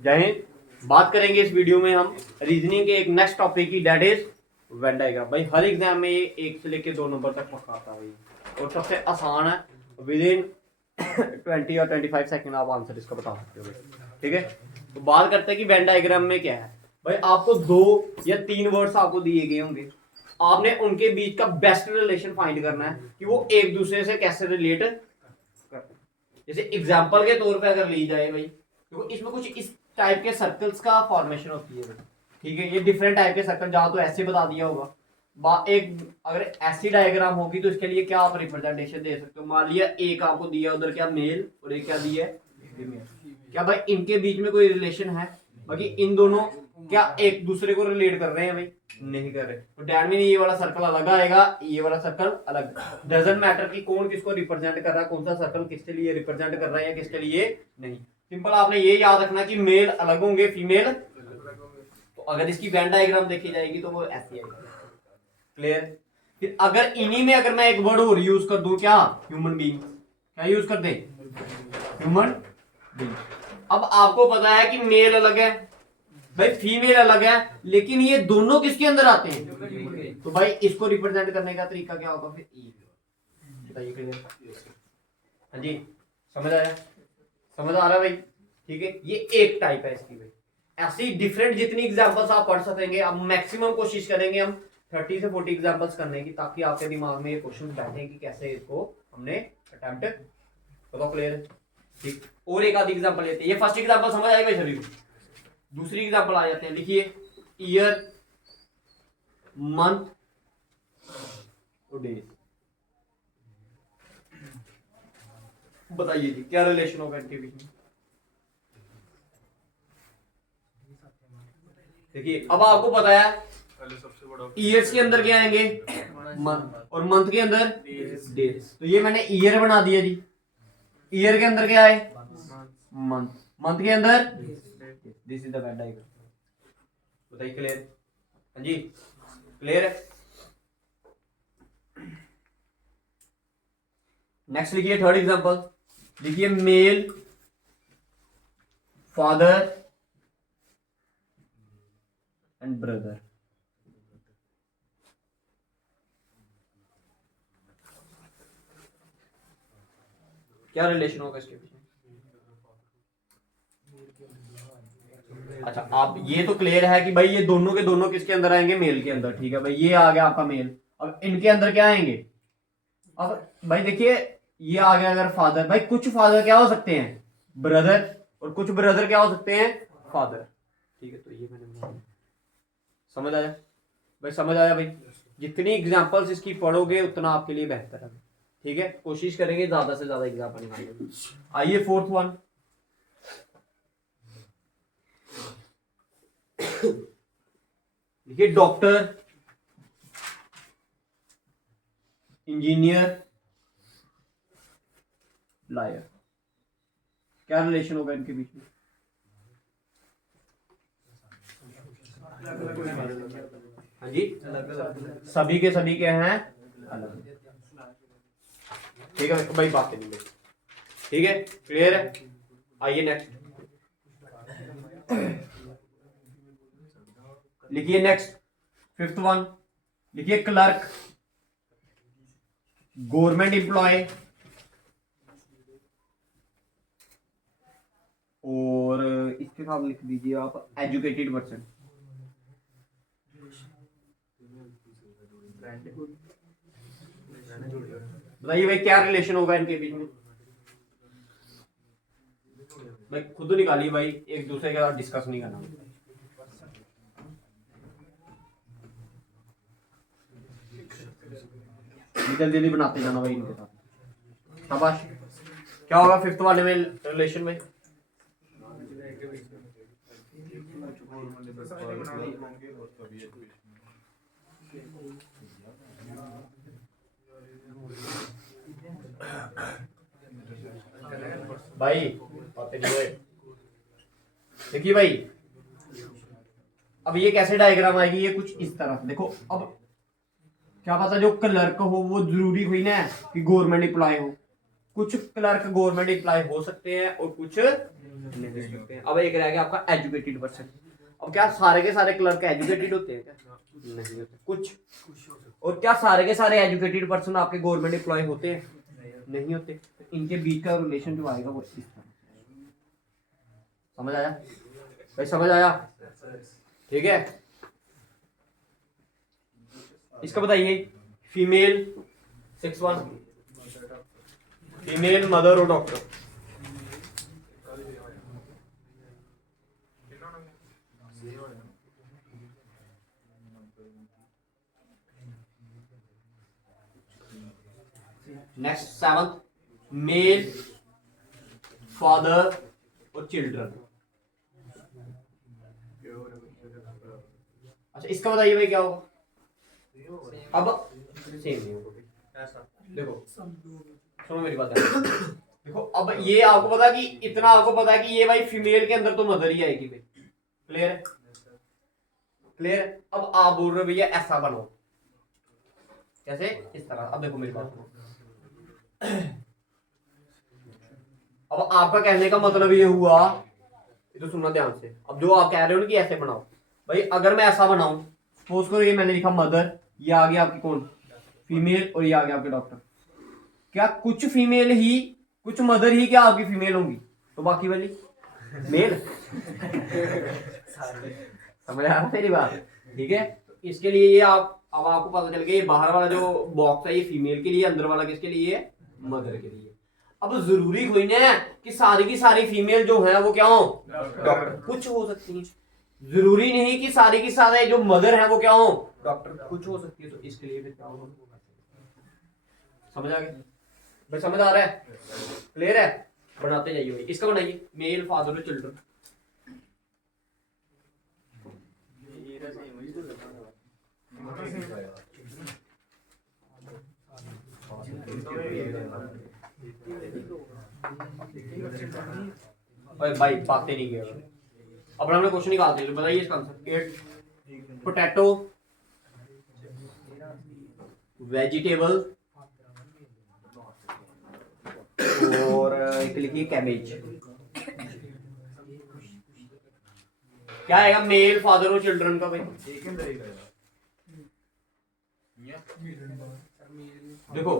जय हिंद। बात करेंगे इस वीडियो में हम रीजनिंग के एक नेक्स्ट टॉपिक की, दैट इज वेन डायग्राम। भाई हर एग्जाम में ये 1 से लेके 2 नंबर तक पक्का आता है भाई, और सबसे आसान है। विद इन 20 और 25 सेकंड आप आंसर इसका बता सकते हो। ठीक है, तो बात करते हैं कि वेन डायग्राम में क्या है। भाई आपको 2 या 3 वर्ड्स आपको दिए गए होंगे, आपने उनके बीच का बेस्ट रिलेशन फाइंड करना है कि वो एक दूसरे से कैसे रिलेट करते हैं। जैसे एग्जाम्पल के तौर पे अगर ली जाए भाई, तो इसमें कुछ इस टाइप के सर्कल्स का फॉर्मेशन होती है। ठीक है, ये डिफरेंट टाइप के सर्कल, जहां तो ऐसे बता दिया होगा। एक अगर ऐसी डायग्राम होगी तो इसके लिए क्या आप रिप्रेजेंटेशन दे सकते हो। मान लिया एक आपको दिया, उधर क्या मेल और एक क्या दिया है फीमेल। क्या भाई इनके बीच में कोई रिलेशन है? बाकी इन दोनों क्या एक दूसरे को रिलेट कर रहे हैं? भाई नहीं कर रहे। तो डैट मीन ये वाला सर्कल अलग आएगा, ये वाला सर्कल अलग। डजंट मैटर कि कौन किसको रिप्रेजेंट कर रहा है, कौन सा सर्कल किसके लिए रिप्रेजेंट कर रहा है या किसके लिए नहीं। सिंपल आपने ये याद रखना कि मेल अलग होंगे, फीमेल। तो अगर इसकी वेन डायग्राम देखी जाएगी तो वो ऐसी आएगी। क्लियर? फिर अगर इन्हीं में अगर मैं एक वर्ड और यूज कर दूं, क्या? Human being. क्या यूज कर दे? Human being. अब आपको पता है कि मेल अलग है भाई, फीमेल अलग है, लेकिन ये दोनों किसके अंदर आते हैं? तो भाई इसको रिप्रेजेंट करने का तरीका क्या होगा फिर? बताइए। क्लियर? हाँ जी, समझ आया? समझ आ रहा है भाई? ठीक है, ये एक टाइप है इसकी भाई। ऐसी डिफरेंट जितनी एग्जांपल्स आप पढ़ सकेंगे, अब मैक्सिमम कोशिश करेंगे हम 30 से 40 एग्जांपल्स करने की, ताकि आपके दिमाग में ये क्वेश्चन बैठे कि कैसे इसको हमने अटेम्प्ट। तो क्लियर है? ठीक, और एक आधी एग्जांपल लेते हैं। ये फर्स्ट एग्जांपल समझ आई भाई सभी को? दूसरी एग्जांपल आ जाते हैं। लिखिए, ईयर, मंथ और डेज। बताइए जी क्या रिलेशन होगा इनके बीच में? देखिए, अब आपको पता है ईयर्स के अंदर क्या आएंगे? मंथ, और मंथ के अंदर डेज। तो ये मैंने ईयर बना दिया जी। ईयर के अंदर क्या है? मंथ। मंथ के अंदर this is the Venn diagram. बताइए। क्लियर? हाँ जी, क्लियर है? नेक्स्ट लिखिए, थर्ड एग्जांपल। लिखिए, मेल, फादर एंड ब्रदर। क्या रिलेशन होगा इसके बीच में? अच्छा, आप ये तो क्लियर है कि भाई ये दोनों के दोनों किसके अंदर आएंगे? मेल के अंदर। ठीक है भाई, ये आ गया आपका मेल। अब इनके अंदर क्या आएंगे? अब भाई देखिए, ये आ गया अगर फादर। भाई कुछ फादर क्या हो सकते हैं? ब्रदर। और कुछ ब्रदर क्या हो सकते हैं? फादर। ठीक है, तो ये मैंने समझ आया भाई? समझ आया भाई? जितनी एग्जांपल्स इसकी पढ़ोगे उतना आपके लिए बेहतर है। ठीक है, कोशिश करेंगे ज्यादा से ज्यादा एग्जांपल निकालने की। आइए फोर्थ वन। देखिए, डॉक्टर, इंजीनियर, लायर। क्या रिलेशन होगा इनके बीच में? हाँ जी, सभी के सभी क्या हैं? अलग। ठीक है भाई, बात नहीं। ठीक है, क्लियर है? आइए नेक्स्ट लिखिए। नेक्स्ट फिफ्थ वन लिखिए, क्लर्क, गवर्नमेंट एम्प्लॉय और इसके साथ लिख दीजिए आप एजुकेटेड पर्सन। बताइए भाई क्या रिलेशन होगा इनके बीच में? भाई खुद निकालिए भाई, एक दूसरे के साथ डिस्कस नहीं करना। जल्दी जल्दी बनाते जाना भाई इनके साथ। शाबाश। क्या होगा फिफ्थ वाले में रिलेशन में? भाई देखिए भाई, अब ये कैसे डायग्राम आएगी? ये कुछ इस तरह देखो। अब क्या पता जो क्लर्क हो वो जरूरी हुई ना कि गवर्नमेंट एम्प्लॉय हो। कुछ क्लर्क गवर्नमेंट एम्प्लॉय हो सकते हैं और कुछ नहीं हो सकते हैं। अब एक रह गया आपका एजुकेटेड पर्सन। अब क्या सारे के सारे क्लर्क एजुकेटेड होते हैं क्या? नहीं होते, कुछ। और क्या सारे के सारे एजुकेटेड पर्सन आपके गवर्नमेंट एम्प्लॉय होते हैं? नहीं होते। इनके बीच का रिलेशन जो आएगा वो इस तरह। समझ आया भाई? समझ आया? ठीक है, इसका बताइए। फीमेल 6-1, फीमेल मदर और doctor. Next 7th, male father और चिल्ड्रन। अच्छा, इसका बताइए भाई क्या होगा? अब सेम नहीं होगा। देखो सुनो मेरी बात है। देखो अब ये आपको पता कि इतना आपको पता है कि ये भाई फीमेल के अंदर तो मदर ही आएगी भाई। क्लियर है? क्लियर है? अब आप बोल रहे हो भैया ऐसा बनो, कैसे? इस तरह। अब देखो मेरी बात सुनो। अब आपका कहने का मतलब ये हुआ, ये तो सुनना ध्यान से। अब जो आप कह रहे हो ना कि ऐसे बनाओ, भाई अगर मैं ऐसा बनाऊं, सपोज करो ये मैंने लिखा मदर, ये आ गया आपकी कौन? फीमेल, और ये आ गया आपके डॉक्टर। क्या कुछ फीमेल ही, कुछ मदर ही क्या आपकी फीमेल होंगी, तो बाकी वाली मेल? समझ आ रहा मेरी बात? ठीक है, तो इसके लिए ये आप, अब आपको पता चल गया ये बाहर वाला जो बॉक्स है ये फीमेल के लिए, अंदर वाला किसके लिए है? मदर के लिए। अब जरूरी कोई नहीं है कि सारी की सारी फीमेल जो है वो क्या हो? डॉक्टर। कुछ हो सकती है। जरूरी नहीं कि सारी की सारी जो मदर है वो क्या हो? डॉक्टर। कुछ हो सकती है। तो इसके लिए फिर क्या होगा? समझ आ गया भाई? समझ आ रहा है? क्लियर है? बनाते जाइए भाई। इसका बनाइए, मेल फादर और चिल्ड्रन। भाई बातें नहीं किया। अब हमने क्वेश्चन निकालते हैं, बताइए इसका आंसर। पोटैटो, वेजिटेबल और एक लिखिए कैबेज। क्या आएगा मेल फादर और चिल्ड्रन का भाई? देखो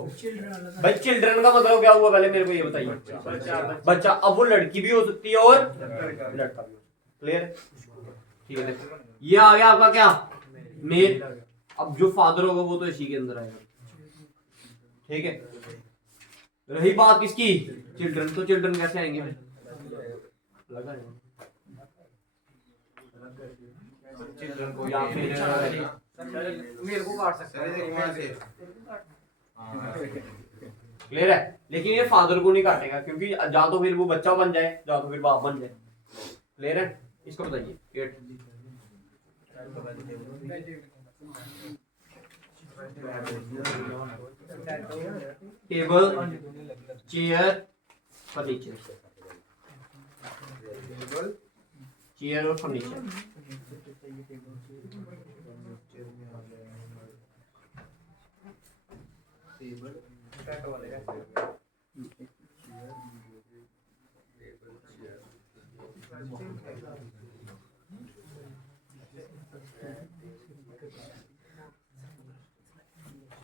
भाई चिल्ड्रन का मतलब क्या हुआ पहले मेरे को ये बताइए। बच्चा। अब वो लड़की भी हो सकती है और लड़का भी हो सकता है। क्लियर? ठीक है, देखो ये आ गया आपका क्या? मेल। अब जो फादर होगा वो तो इसी के अंदर आएगा। ठीक है, रही बात किसकी? चिल्ड्रन। तो चिल्ड्रन कैसे आएंगे? लगा चिल्ड्रन को या फिर मेरे को काट सकते हैं। क्लियर है? लेकिन ये फादर को नहीं काटेगा, क्योंकि या तो फिर वो बच्चा बन जाए या तो फिर बाप बन जाए। क्लियर है? इसको बताइए। Table, chair, furniture. चेयर और फर्नीचर।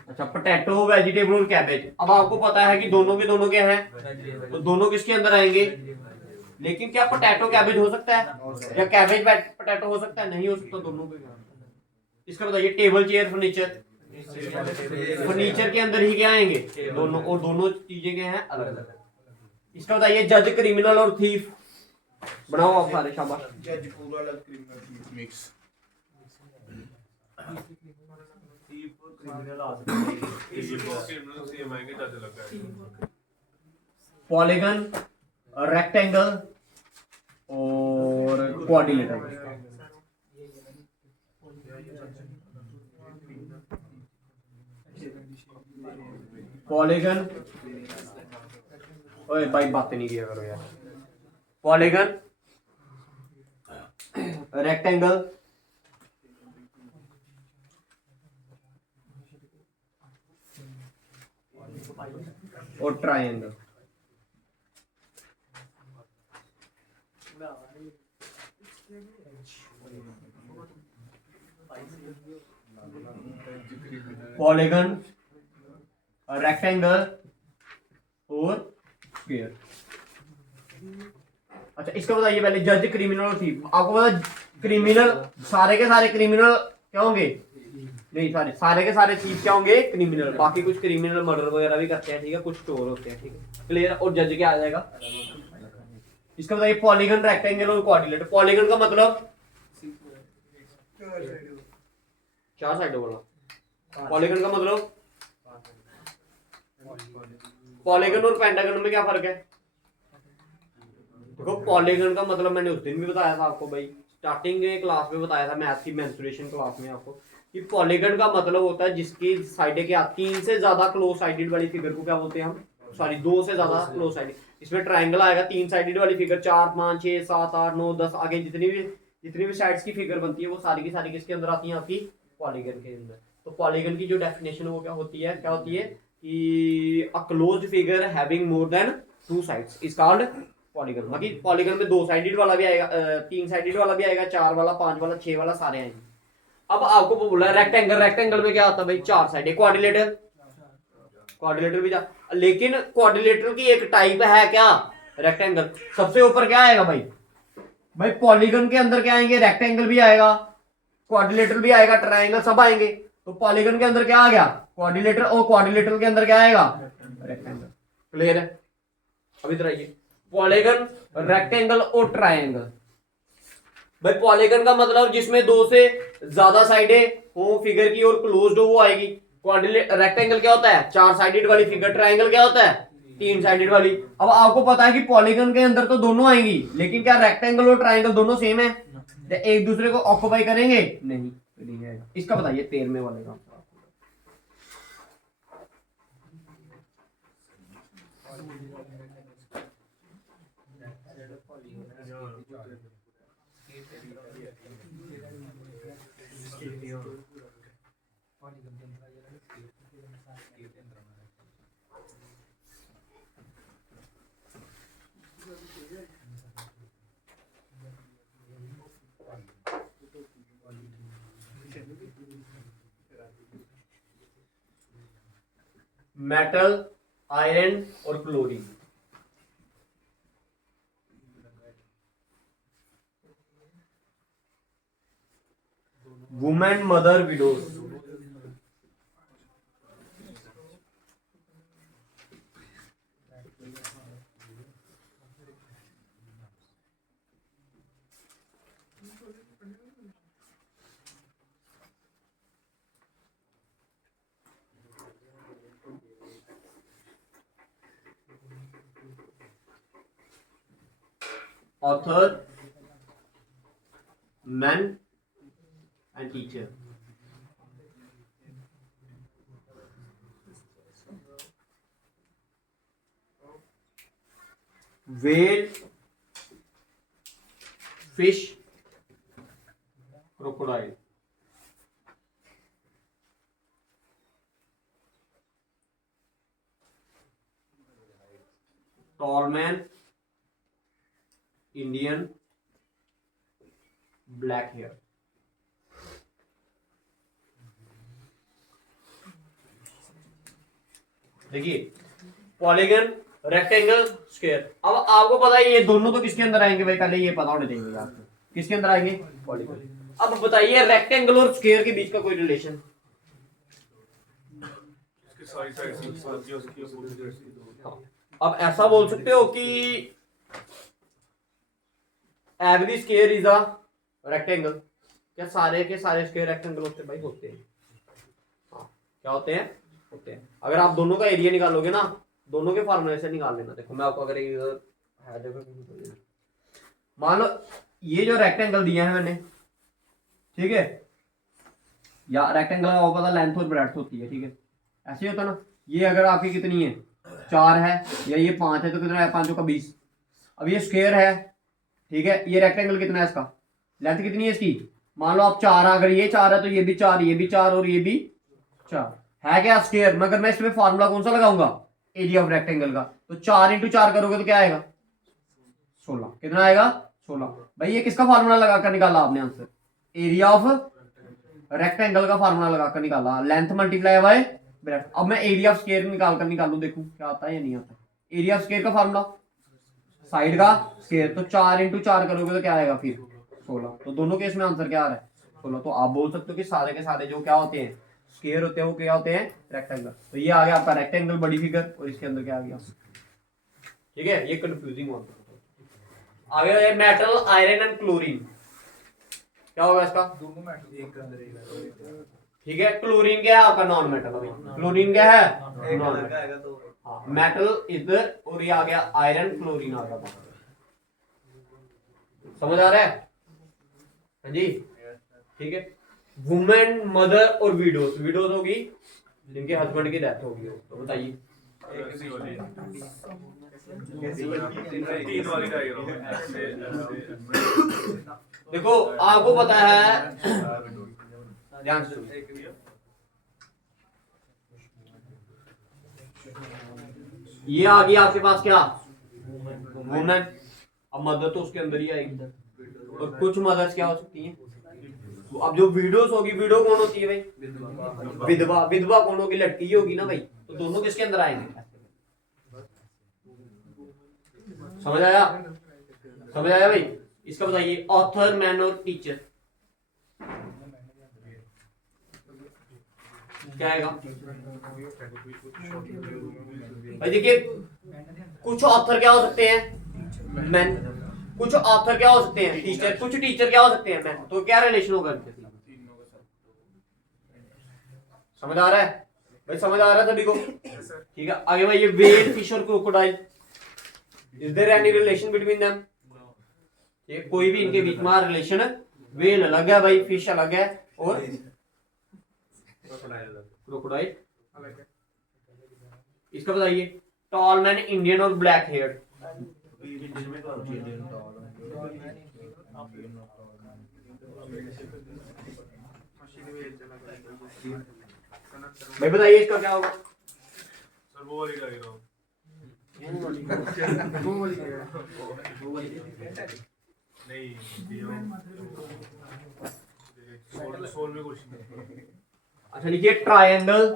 अच्छा, पोटैटो, वेजिटेबल और कैबेज। अब आपको पता है कि दोनों के दोनों क्या हैं, तो दोनों किसके अंदर आएंगे? लेकिन क्या पोटैटो कैबेज हो सकता है या कैबेज पोटैटो हो सकता है? नहीं हो सकता, दोनों को। इसका बताइए। Table, chair, furniture. फर्नीचर के अंदर ही क्या आएंगे? दोनों। और दोनों चीजें क्या हैं? अलग अलग। इसका बताइए। जज, क्रिमिनल और थीफ। बनाओ आप सारे, शाबाश। जज पूरा अलग, criminal thief mix. Polygon, rectangle और क्वाड्रिलेटरल। पॉलीगन, ओए भाई बातें नहीं किया करो यार। पॉलीगन, रेक्टेंगल और ट्रायंगल। पॉलीगन, रेक्टेंगल और स्क्वायर। अच्छा इसका बताइए पहले, जज, क्रिमिनल और थीफ। आपको पता क्रिमिनल, सारे के सारे क्रिमिनल क्या होंगे? नहीं, सारे के सारे थीफ क्या होंगे? क्रिमिनल। बाकी कुछ क्रिमिनल मर्डर वगैरह भी करते हैं, ठीक है, कुछ चोर होते हैं, ठीक है, क्लियर। और जज क्या आ जाएगा? इसका बताइए पॉलीगन, रेक्टेंगल और क्वाड्रिलेटरल। पॉलीगन का मतलब क्या साइड बोला? पॉलीगन का मतलब, पॉलीगन और पेंटागन में क्या फर्क है? देखो पॉलीगन का मतलब मैंने उस दिन भी बताया था आपको भाई, स्टार्टिंग में क्लास में बताया था, मैथ्स की मेंसुरेशन क्लास में आपको, कि पॉलीगन का मतलब होता है जिसकी साइडें क्या, 3 से ज्यादा क्लोज साइडेड वाली फिगर को क्या बोलते हैं हम? सॉरी, 2 से ज्यादा क्लोज साइडेड। इसमें ट्राइंगल आएगा, 3 साइडेड वाली फिगर, 4, 5, 6, 7, 8, 9, 10, आगे जितनी भी साइड्स की फिगर बनती है वो सारी की सारी किसके अंदर आती है? आपकी पॉलीगन के अंदर। तो पॉलीगन की जो डेफिनेशन है वो क्या होती है? कि a closed figure having more than 2 sides is called polygon. बाकी पॉलीगन में 2 साइडेड वाला भी आएगा, 3 साइडेड वाला भी आएगा, 4 वाला, 5 वाला, 6 वाला, सारे आएंगे। अब आपको वो बोला रेक्टेंगल, रेक्टेंगल में क्या आता है भाई? 4 साइडेड। क्वाड्रिलेटर, क्वाड्रिलेटर भी जा, लेकिन क्वाड्रिलेटर की एक टाइप है क्या? रेक्टेंगल। सबसे ऊपर क्या आएगा भाई? भाई पॉलीगन के अंदर क्या आएंगे? रेक्टेंगल भी आएगा, क्वाड्रिलेटर भी आएगा, ट्राइंगल सब आएंगे। तो पॉलीगन के अंदर क्या आ गया? क्वाड्रिलेटर, और क्वाड्रिलेटर के अंदर क्या आएगा? रेक्टेंगल। क्लियर है? अब इधर आइए, पॉलीगन, रेक्टेंगल और ट्राइंगल। भाई पॉलीगन का मतलब जिसमें 2 से ज्यादा साइडें हो फिगर की और क्लोज्ड हो, वो आएगी। रेक्टेंगल क्या होता है? 4 साइडेड वाली फिगर। ट्राइंगल क्या होता है? 3 साइडेड वाली। अब आपको पता है कि पॉलीगन के अंदर तो दोनों आएंगी, लेकिन क्या रेक्टेंगल और ट्राइंगल दोनों सेम है? एक दूसरे को ऑक्युपाई करेंगे? नहीं। इसका बताइए 13वें वाले का। मेटल, आयरन और chlorine. Women, mother, widows. Author, men and teacher. Whale, fish, crocodile. Tall man, Indian, black hair. देखिए पॉलीगन, रेक्टेंगल, स्क्वायर। अब आपको पता है ये दोनों तो किसके अंदर आएंगे भाई? पहले ये पता होना चाहिए आपको, किसके अंदर आएंगे? पॉलीगन। अब बताइए रेक्टेंगल और स्क्वायर के बीच का कोई रिलेशन? अब ऐसा बोल सकते हो कि every square is a rectangle. क्या सारे के सारे स्क्वायर रेक्टेंगल होते हैं भाई? होते हैं। हाँ, क्या होते हैं? होते हैं। अगर आप दोनों का एरिया निकालोगे ना, दोनों के फॉर्मूले से निकाल लेना। देखो मैं आपको अगर इधर मान लो ये जो रेक्टेंगल दिया है मैंने, ठीक है, या रेक्टेंगल का पता लेंथ और ब्रेड्थ होती है, ठीक है, ऐसे होता ना। ये अगर आपकी कितनी है? 4 है, या ये 5 है, तो कितना है? 5 का 20। अब ये स्क्वायर है, ठीक है, ये रेक्टेंगल कितना है? इसका लेंथ कितनी है इसकी? मान लो आप 4, अगर ये 4 है तो ये भी 4, ये भी 4 और ये भी 4 है क्या? स्क्वायर। मगर मैं इसमें फार्मूला कौन सा लगाऊंगा? एरिया ऑफ रेक्टेंगल का। तो 4 × 4 करोगे तो क्या आएगा? 16। कितना आएगा? 16। भाई ये किसका फार्मूला लगाकर निकाला आपने आंसर? एरिया ऑफ रेक्टेंगल का फार्मूला लगाकर निकाला, लेंथ मल्टीप्लाई बाय ब्रेड्थ। अब मैं एरिया ऑफ स्क्वायर निकालूं, देखूं क्या आता है या नहीं आता। एरिया ऑफ स्क्वायर का फार्मूला साइड का स्क्वायर, तो 4 इंटू 4 करोगे तो क्या आएगा फिर 16। तो दोनों केस में आंसर क्या आ रहा है 16। तो आप बोल सकते हो कि सारे के सारे जो क्या होते हैं स्क्वायर होते हैं वो क्या होते हैं रेक्टेंगल। तो ये आ गया आपका रेक्टेंगल बड़ी फिगर, और इसके अंदर क्या आ गया, ठीक है। ये कंफ्यूजिंग होता है। आगे मेटल आयरन एंड क्लोरीन, क्या होगा इसका? दोनों मेटल एक अंदर एक, ठीक है। क्लोरीन क्या है आपका? Non metal. क्लोरीन क्या है? Non metal. हाँ, मेटल इधर और ये आ गया आयरन, क्लोरीन आ गया। समझ आ रहा है? हाँ जी, ठीक है। वुमेन, मदर और विडोज, विडोज होगी जिनके हस्बैंड की डेथ होगी, तो बताइए। देखो आपको पता है, ध्यान से सुनिए। ये आ गई आपके पास क्या? वुमेन। अब मदर तो उसके अंदर ही आएगी, और कुछ मदर्स क्या हो सकती हैं? तो अब जो विडोज होगी, विडो कौन होती है भाई? विधवा। विधवा कौन होगी? लड़की ही होगी ना भाई। तो दोनों किसके अंदर आएंगे? समझ आया? समझ आया भाई? इसका बताइए ऑथर, मैन और टीचर क्या आएगा भाई? देखिए कुछ ऑथर क्या हो सकते हैं? मैन। कुछ ऑथर क्या हो सकते हैं? टीचर। कुछ टीचर क्या हो सकते हैं? मैन। तो क्या रिलेशन होगा? समझ आ रहा है भाई? समझ आ रहा है सभी को? ठीक है। आगे भाई ये व्हेल, फिश और crocodile, is there any relation between them? ये कोई भी इनके बीच में रिलेशन? व्हेल अलग है भाई, फिश अलग है, और क्रोकोडाइल अलग है। इसका बताइए टॉल मैन, इंडियन और ब्लैक हेयर। भाई बताइए इसका क्या होगा? सर वो वाली लग रहा हूँ नहीं, सोल में क्वेश्चन। अच्छा लिखिए ट्रायंगल,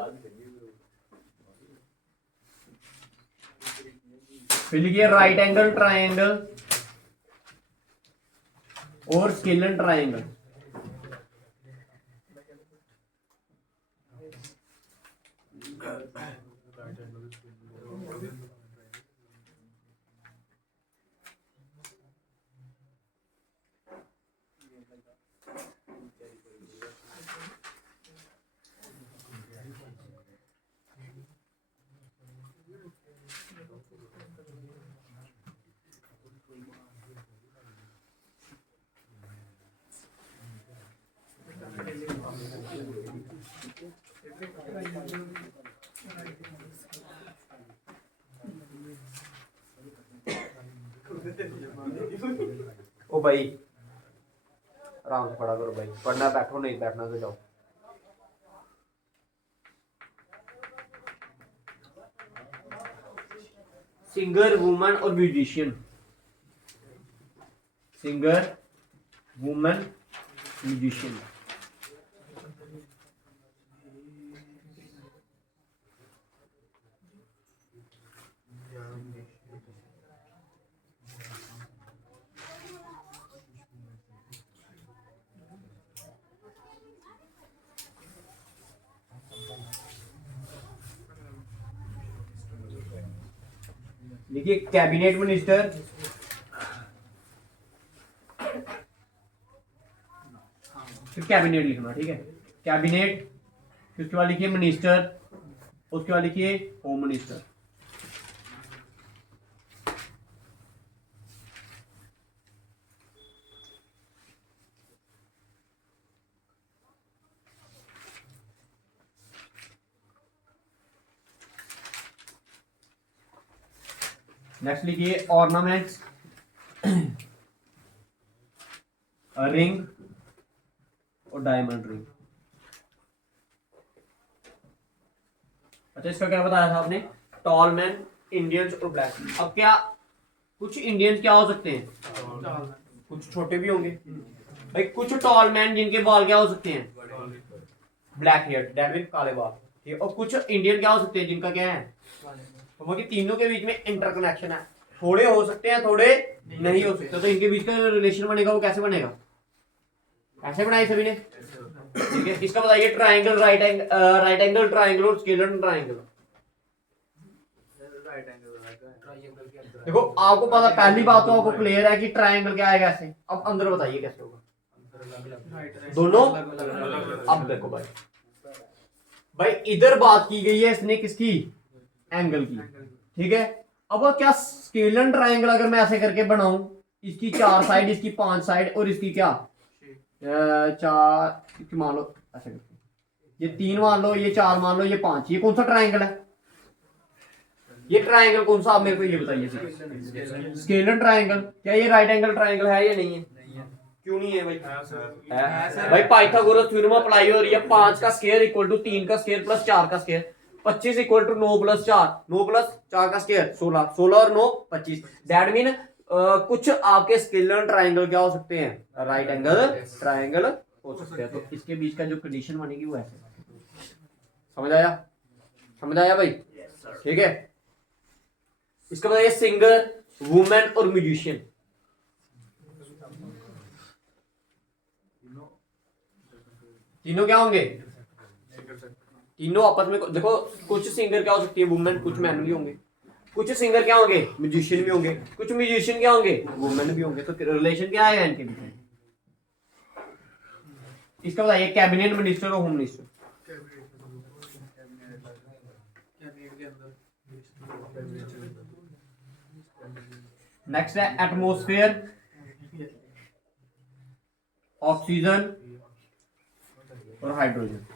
फिर लिखिए राइट एंगल ट्रायंगल और स्केलन ट्रायंगल। ओ भाई आराम से पढ़ा करो भाई, पढ़ना बैठो, नहीं बैठना तो जाओ। सिंगर, वुमन और म्यूजिशियन। Singer, woman, musician. देखिए कैबिनेट मिनिस्टर, फिर कैबिनेट लिखना, ठीक है। कैबिनेट, फिर उसके बाद लिखिए मिनिस्टर, उसके बाद लिखिए होम मिनिस्टर। नेक्स्ट लिखिए ऑर्नामेंट्स, रिंग और डायमंड रिंग। अच्छा इसका क्या बताया था आपने? टॉल मैन, इंडियंस और ब्लैक। अब क्या कुछ इंडियंस क्या हो सकते हैं? कुछ छोटे भी होंगे भाई, कुछ टॉल मैन जिनके बाल क्या हो सकते हैं, ब्लैक हेयर, दैट मीन काले बाल, ठीक है। और कुछ इंडियन क्या हो सकते हैं जिनका क्या है, तो वो कि तीनों के बीच में इंटरकनेक्शन है, थोड़े हो सकते हैं थोड़े नहीं हो सकते, तो इनके बीच का रिलेशन बनेगा वो कैसे बनेगा, ऐसे बनाए सभी ने, ठीक है। इसका बताइए ट्राइंगल, राइट एंगल ट्राइंगल और स्केलर ट्राइंगल। देखो आपको पता, पहली बात तो आपको क्लियर है कि ट्राइंगल क्या है कैसे, अब अंदर बताइए कैसे होगा दोनों। अब देखो भाई, भाई इधर बात की गई है इसने किसकी, एंगल की, ठीक है। अब वो क्या स्केलर ट्राइंगल अगर मैं ऐसे करके बनाऊं, इसकी 4 साइड, इसकी 5 साइड और इसकी क्या 4, इसकी मान लो ऐसे करके, ये 3 मान लो, ये 4 मान लो, ये 5, ये कौन सा ट्राइंगल है, ये ट्राइंगल कौन सा, आप मेरे को ये बताइए। स्केलर ट्राइंगल, क्या ये राइट एंगल ट्राइंगल है या नहीं है, क्यों नहीं है भाई, है भाई। पाइथागोरस थ्योरम अप्लाई हो रही है, 5 का स्क्वायर इक्वल टू 3 का स्क्वायर प्लस 4 का square, 25 equal to 9 plus 4, 9 plus 4 का स्क्वायर 16, 16 और 9 25, दैट मीन कुछ आपके स्केलर ट्राइंगल क्या हो सकते हैं, राइट एंगल ट्राइंगल हो सकते हैं। तो इसके बीच का जो कंडीशन बनेगी वो ऐसे, समझ आया, समझ आया भाई, ठीक है। इसका बताइए सिंगर, वुमेन और म्यूजिशियन, तीनों क्या होंगे, तीनों आपस में देखो, कुछ सिंगर क्या हो सकती है वुमेन, कुछ मैन भी होंगे, कुछ सिंगर क्या होंगे म्यूजिशियन भी होंगे, कुछ म्यूजिशियन क्या होंगे वुमेन भी होंगे, तो रिलेशन क्या आएगा इनके बीच में। इसका बताइए कैबिनेट मिनिस्टर और होम मिनिस्टर। नेक्स्ट है एटमॉस्फेयर, ऑक्सीजन और हाइड्रोजन।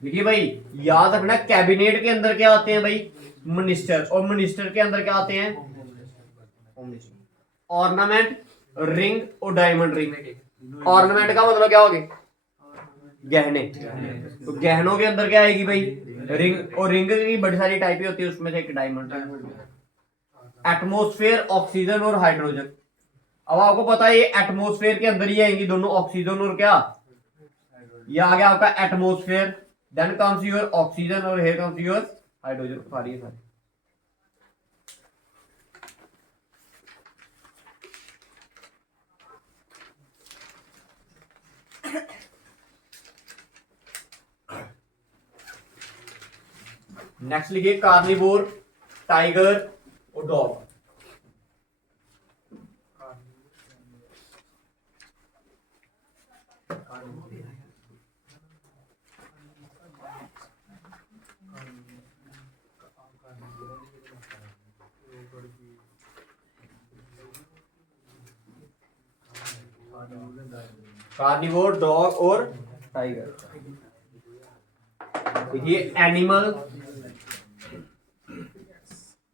देखिए भाई याद रखना, कैबिनेट के अंदर क्या आते हैं भाई, मिनिस्टर, और मिनिस्टर के अंदर क्या आते हैं, होम मिनिस्टर। ऑर्नामेंट, रिंग और डायमंड रिंग। ऑर्नामेंट का मतलब क्या हो गया, गहने, तो गहनों के अंदर क्या आएगी भाई, रिंग, और रिंग की बड़ी सारी टाइपें होती है, उसमें से एक डायमंड। एटमॉस्फेयर, ऑक्सीजन और हाइड्रोजन। अब आपको पता है ये एटमॉस्फेयर के अंदर ही आएंगी दोनों, ऑक्सीजन और क्या, ये आ गया आपका atmosphere, then comes your oxygen और here comes your hydrogen, sorry sorry. Next लिखिए कार्निवोर, टाइगर और डॉग। कार्निवोर, डॉग और टाइगर। देखिए एनिमल,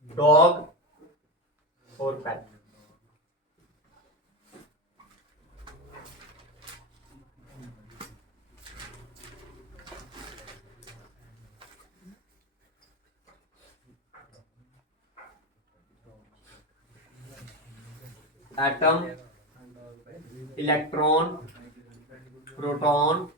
डॉग और pet. Atom, electron, proton,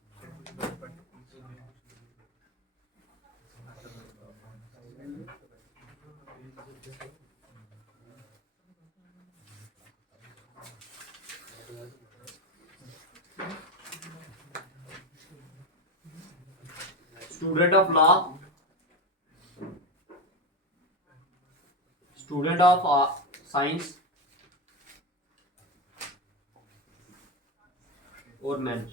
student of law, student of science और मैन।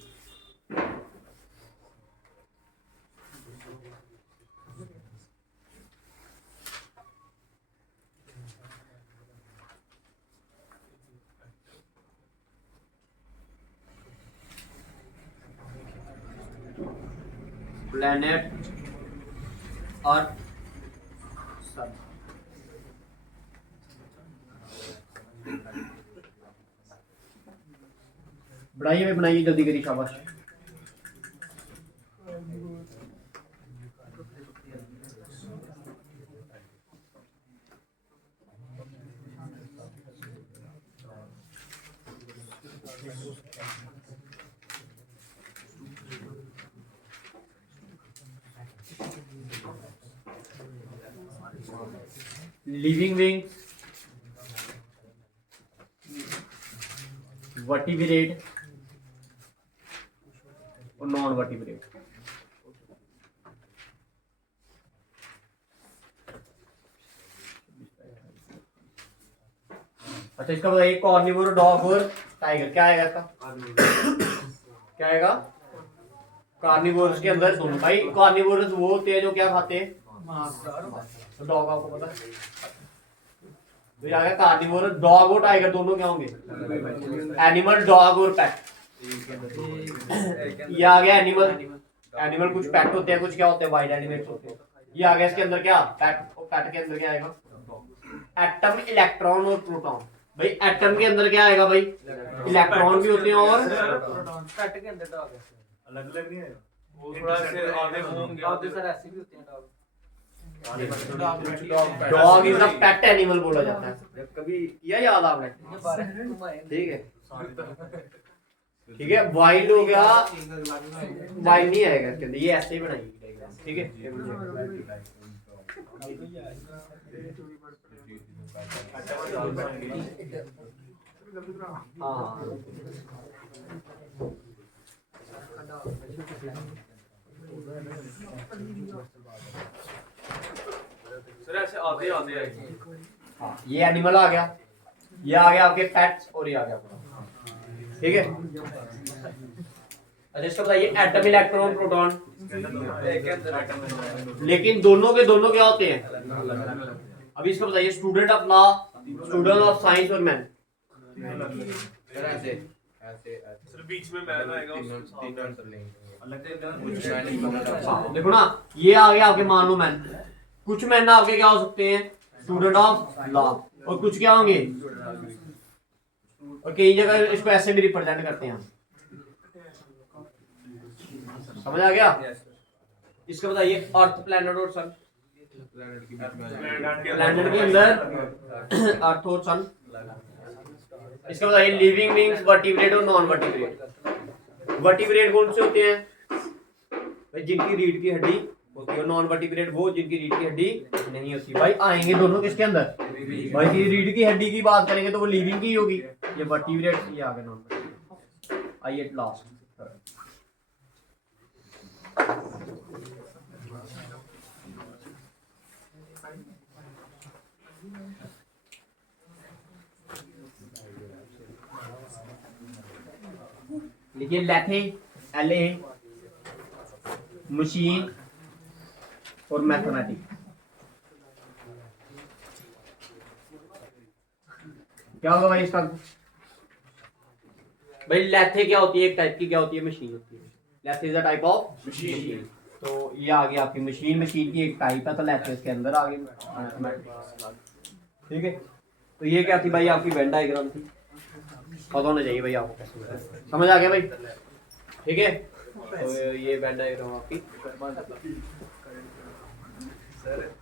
Planet, earth, sun. बढ़ाइए भाई, बनाइए जल्दी करिए, शाबाश। लिविंग विंग, वर्टिब्रेट और नॉन वर्टिब्रेट। अच्छा इसका बताइए कॉर्निवोर, डॉग और टाइगर, क्या आएगा इसका? क्या आएगा? कार्निवोरस के अंदर दोनों। भाई कार्निवोरस वो होते हैं जो क्या खाते हैं? तो डॉग आपको पता है, तो क्या कार्निवोरस, डॉग और टाइगर दोनों क्या होंगे? एनिमल, डॉग और पेट। ये आ गया एनिमल। एनिमल कुछ पेट होते हैं, कुछ क्या होते हैं? वाइल्ड एनिमल्स होते हैं। ये आ गया इसके अंदर क्या? पेट। और पेट के अंदर क्या आएगा? एटम, इलेक्ट्रॉन और प्रोटॉन। भाई एटम के अंदर क्या आएगा भाई? इलेक्ट्रॉन भी होते हैं और पेट के अंदर डॉग है अलग अलग नहीं है वो थोड़ा से आधे होंगे आधे सर ऐसे भी होते हैं dog dog is a pet animal बोला जाता है। कभी किया याद आपने? ठीक है ठीक है। वाइल्ड हो गया, वाइल्ड नहीं आएगा इसके अंदर, ये ऐसे ही बनाएगी डायग्राम। ठीक है हाँ सर ऐसे आधे आधे आएंगे हाँ, ये एनिमल आ गया, ये आ गया आपके पेट्स और ये आ गया पूरा। ठीक है अच्छा इसका बताइए एटम, इलेक्ट्रॉन, प्रोटॉन। लेकिन दोनों के दोनों क्या होते हैं? अभी इसका बताइए student of law, student of science और मैन। सर बीच में मैन आएगा देखो ना, ये आ गया आपके, मान लो मैन। कुछ मैन आपके क्या हो सकते हैं? Student of law. और कुछ क्या होंगे? और कई जगह इसको ऐसे भी रिप्रेजेंट करते हैं हम। समझ आ गया? इसका बताइए अर्थ, प्लैनेट और सन। प्लैनेट के अंदर अर्थ और सन। इसका बताइए लिविंग बीइंग्स, वर्टिब्रेट और नॉन वर्टिब्रेट। वर्टिब्रेट कौन से होते हैं? भाई जिनकी रीढ़ की हड्डी होती है। और नॉन वर्टिब्रेट वो जिनकी रीढ़ की हड्डी नहीं होती। भाई आएंगे दोनों किसके अंदर? भाई ये रीढ़ की हड्डी की बात करेंगे तो वो लिविंग की होगी। ये वर्टिब्रेट, ये आ गया नॉन वर्टिब्रेट। आइए लास्ट लिखिए लैथे, LA, मशीन और मैथमेटिक्स। क्या होगा भाई इसका? भाई लैथे क्या होती है? एक टाइप की क्या होती है? मशीन होती है। Lathe is a type of machine. तो ये आ गया आपकी मशीन। मशीन की एक टाइप है तो लैथे इसके अंदर आ गई मैथमेटिक्स। ठीक है तो ये क्या थी भाई? आपकी वेन डायग्राम थी। पता होना चाहिए भाई आपको कैसे समझ आ गया भाई? ठीक है तो ये वेन डायग्राम आपकी